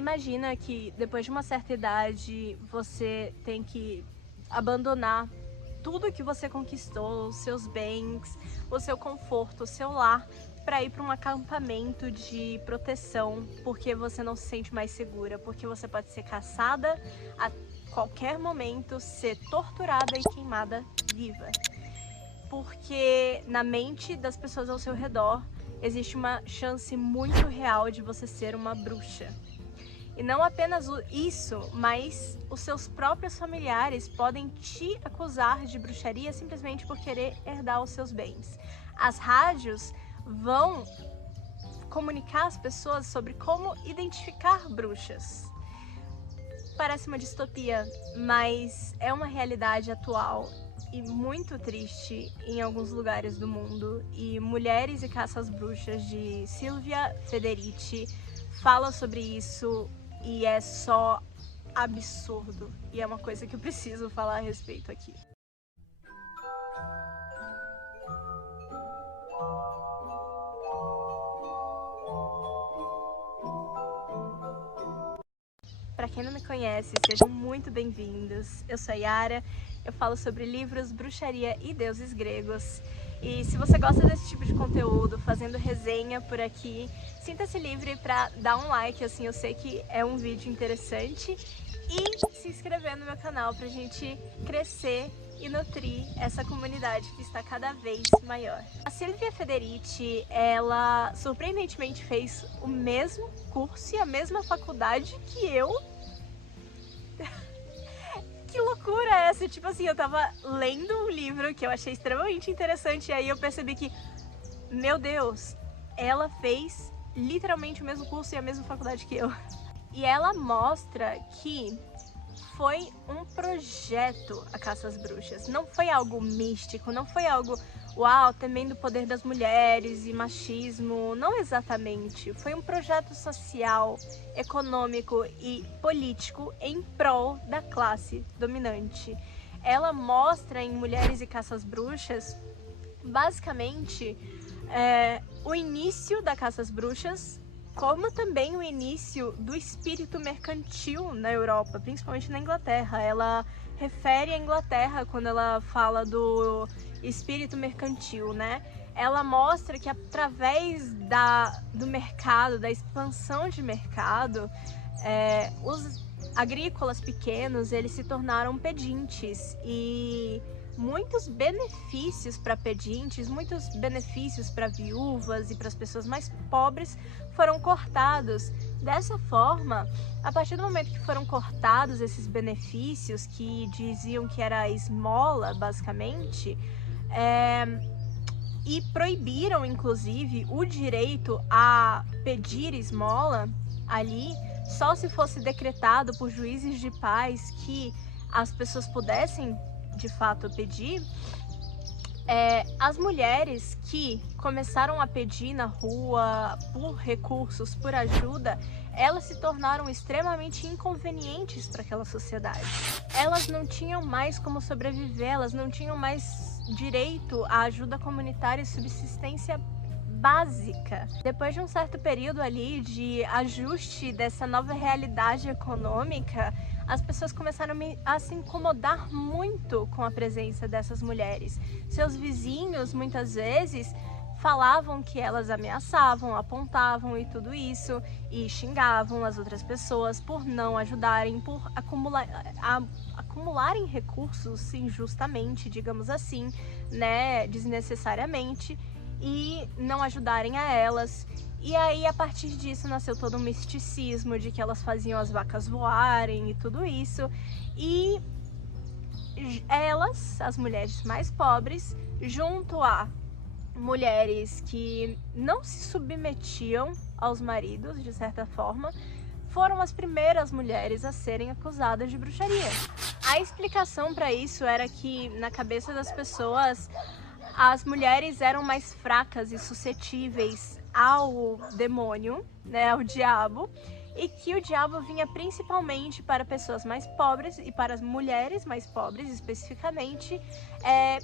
Imagina que depois de uma certa idade você tem que abandonar tudo que você conquistou, os seus bens, o seu conforto, o seu lar, para ir para um acampamento de proteção, porque você não se sente mais segura, porque você pode ser caçada a qualquer momento, ser torturada e queimada viva. Porque na mente das pessoas ao seu redor existe uma chance muito real de você ser uma bruxa. E não apenas isso, mas os seus próprios familiares podem te acusar de bruxaria simplesmente por querer herdar os seus bens. As rádios vão comunicar às pessoas sobre como identificar bruxas. Parece uma distopia, mas é uma realidade atual e muito triste em alguns lugares do mundo. E Mulheres e Caça às Bruxas, de Silvia Federici, fala sobre isso e é só absurdo. E é uma coisa que eu preciso falar a respeito aqui. Para quem não me conhece, sejam muito bem-vindos. Eu sou a Yara, eu falo sobre livros, bruxaria e deuses gregos. E se você gosta desse tipo de conteúdo, fazendo resenha por aqui, sinta-se livre para dar um like, assim eu sei que é um vídeo interessante, e se inscrever no meu canal pra gente crescer e nutrir essa comunidade que está cada vez maior. A Silvia Federici, ela surpreendentemente fez o mesmo curso e a mesma faculdade que eu. Que loucura é essa? Tipo assim, eu tava lendo um livro que eu achei extremamente interessante e aí eu percebi que, meu Deus, ela fez literalmente o mesmo curso e a mesma faculdade que eu. E ela mostra que foi um projeto a caça às bruxas, não foi algo místico, não foi algo, uau, temendo o poder das mulheres e machismo, não exatamente. Foi um projeto social, econômico e político em prol da classe dominante. Ela mostra em Mulheres e Caça às Bruxas, basicamente, o início da caça às bruxas, como também o início do espírito mercantil na Europa, principalmente na Inglaterra. Ela refere a Inglaterra quando ela fala do espírito mercantil, né? Ela mostra que através do mercado, da expansão de mercado, os agrícolas pequenos, eles se tornaram pedintes e muitos benefícios para pedintes, muitos benefícios para viúvas e para as pessoas mais pobres foram cortados. Dessa forma, a partir do momento que foram cortados esses benefícios, que diziam que era esmola, basicamente, e proibiram, inclusive, o direito a pedir esmola ali, só se fosse decretado por juízes de paz que as pessoas pudessem de fato pedir, as mulheres que começaram a pedir na rua por recursos, por ajuda, elas se tornaram extremamente inconvenientes para aquela sociedade. Elas não tinham mais como sobreviver, elas não tinham mais direito à ajuda comunitária e subsistência básica. Depois de um certo período ali de ajuste dessa nova realidade econômica, as pessoas começaram a se incomodar muito com a presença dessas mulheres. Seus vizinhos, muitas vezes, falavam que elas ameaçavam, apontavam e tudo isso, e xingavam as outras pessoas por não ajudarem, por acumularem recursos injustamente, digamos assim, né, desnecessariamente, e não ajudarem a elas. E aí, a partir disso, nasceu todo um misticismo de que elas faziam as vacas voarem e tudo isso. E elas, as mulheres mais pobres, junto a mulheres que não se submetiam aos maridos, de certa forma, foram as primeiras mulheres a serem acusadas de bruxaria. A explicação para isso era que, na cabeça das pessoas, as mulheres eram mais fracas e suscetíveis ao demônio, né, ao diabo, e que o diabo vinha principalmente para pessoas mais pobres e para as mulheres mais pobres especificamente,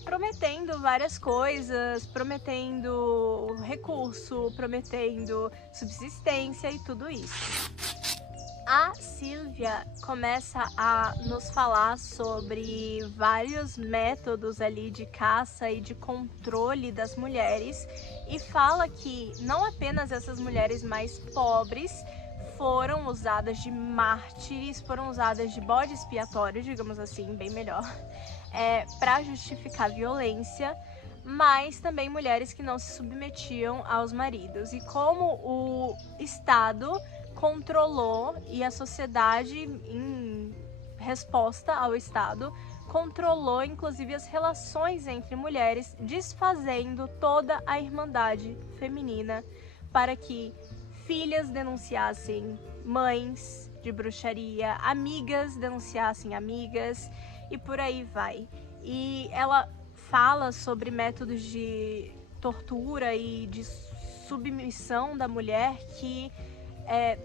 prometendo várias coisas, prometendo recurso, prometendo subsistência e tudo isso. A Silvia começa a nos falar sobre vários métodos ali de caça e de controle das mulheres e fala que não apenas essas mulheres mais pobres foram usadas de mártires, foram usadas de bode expiatório, digamos assim, bem melhor, para justificar violência, mas também mulheres que não se submetiam aos maridos. E como o Estado controlou e a sociedade, em resposta ao Estado, controlou inclusive as relações entre mulheres, desfazendo toda a irmandade feminina para que filhas denunciassem mães de bruxaria, amigas denunciassem amigas e por aí vai. E ela fala sobre métodos de tortura e de submissão da mulher que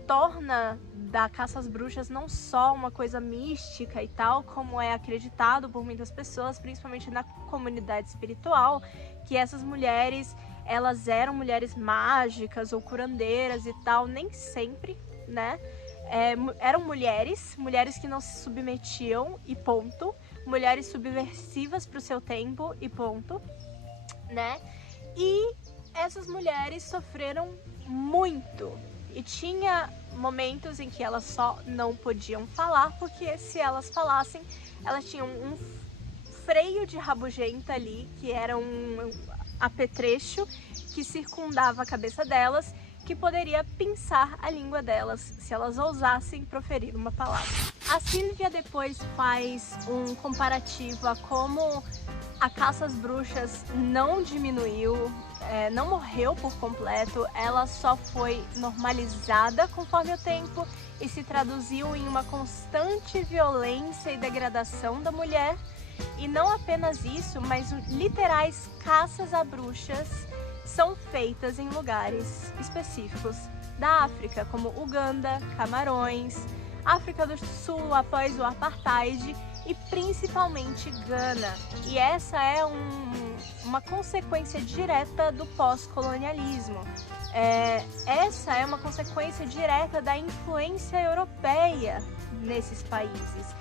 torna da caça às bruxas não só uma coisa mística e tal, como é acreditado por muitas pessoas, principalmente na comunidade espiritual, que essas mulheres, elas eram mulheres mágicas ou curandeiras e tal, nem sempre, né? Eram mulheres que não se submetiam e ponto, mulheres subversivas para o seu tempo e ponto, né? E essas mulheres sofreram muito. E tinha momentos em que elas só não podiam falar, porque se elas falassem, elas tinham um freio de rabugenta ali, que era um apetrecho que circundava a cabeça delas, que poderia pinçar a língua delas, se elas ousassem proferir uma palavra. A Silvia depois faz um comparativo a como a caça às bruxas não diminuiu, não morreu por completo, ela só foi normalizada conforme o tempo e se traduziu em uma constante violência e degradação da mulher. E não apenas isso, mas literais caças a bruxas são feitas em lugares específicos da África, como Uganda, Camarões, África do Sul após o Apartheid e principalmente Gana. E essa é uma consequência direta do pós-colonialismo. Essa é uma consequência direta da influência europeia nesses países.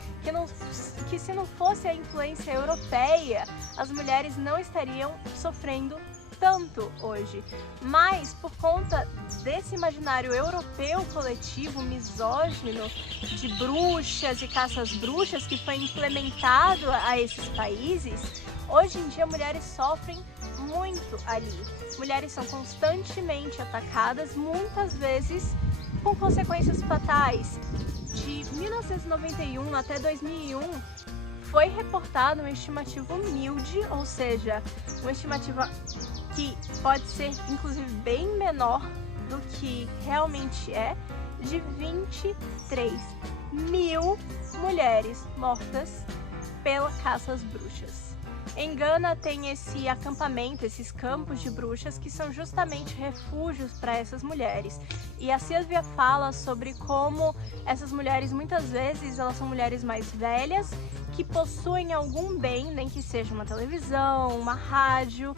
Que se não fosse a influência europeia, as mulheres não estariam sofrendo tanto hoje, mas por conta desse imaginário europeu coletivo misógino de bruxas e caças bruxas que foi implementado a esses países, hoje em dia mulheres sofrem muito ali. Mulheres são constantemente atacadas, muitas vezes com consequências fatais. De 1991 até 2001, foi reportado uma estimativa humilde, ou seja, uma estimativa que pode ser inclusive bem menor do que realmente é, de 23 mil mulheres mortas pela caça às bruxas. Em Gana tem esse acampamento, esses campos de bruxas que são justamente refúgios para essas mulheres. E a Silvia fala sobre como essas mulheres muitas vezes elas são mulheres mais velhas que possuem algum bem, nem que seja uma televisão, uma rádio,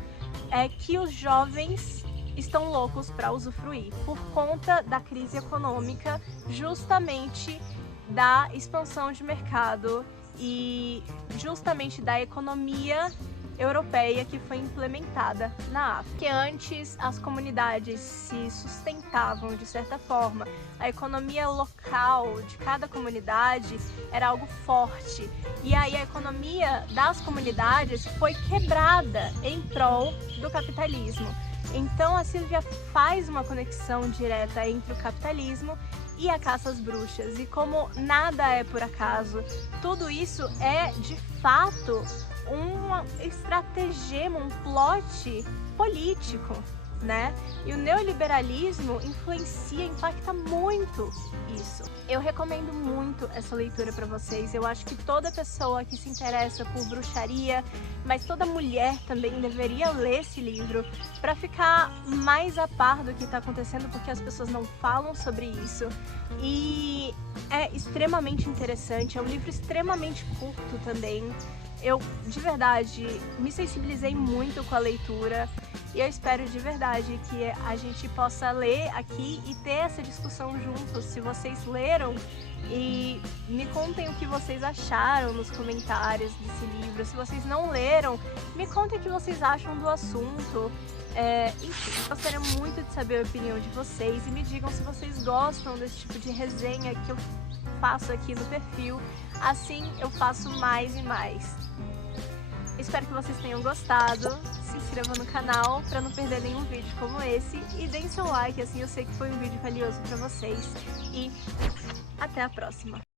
que os jovens estão loucos para usufruir por conta da crise econômica, justamente da expansão de mercado e justamente da economia europeia que foi implementada na África. Que antes as comunidades se sustentavam de certa forma, a economia local de cada comunidade era algo forte e aí a economia das comunidades foi quebrada em prol do capitalismo. Então a Silvia faz uma conexão direta entre o capitalismo e a caça às bruxas, e como nada é por acaso, tudo isso é de fato um estratagema, um plot político, né? E o neoliberalismo influencia, impacta muito isso. Eu recomendo muito essa leitura para vocês. Eu acho que toda pessoa que se interessa por bruxaria, mas toda mulher também deveria ler esse livro para ficar mais a par do que está acontecendo, porque as pessoas não falam sobre isso. E é extremamente interessante, é um livro extremamente curto também. Eu, de verdade, me sensibilizei muito com a leitura e eu espero de verdade que a gente possa ler aqui e ter essa discussão juntos. Se vocês leram, e me contem o que vocês acharam nos comentários desse livro. Se vocês não leram, me contem o que vocês acham do assunto. Enfim, gostaria muito de saber a opinião de vocês e me digam se vocês gostam desse tipo de resenha que eu faço aqui no perfil. Assim eu faço mais e mais. Espero que vocês tenham gostado. Se inscrevam no canal para não perder nenhum vídeo como esse e deem seu like, assim eu sei que foi um vídeo valioso para vocês. E até a próxima!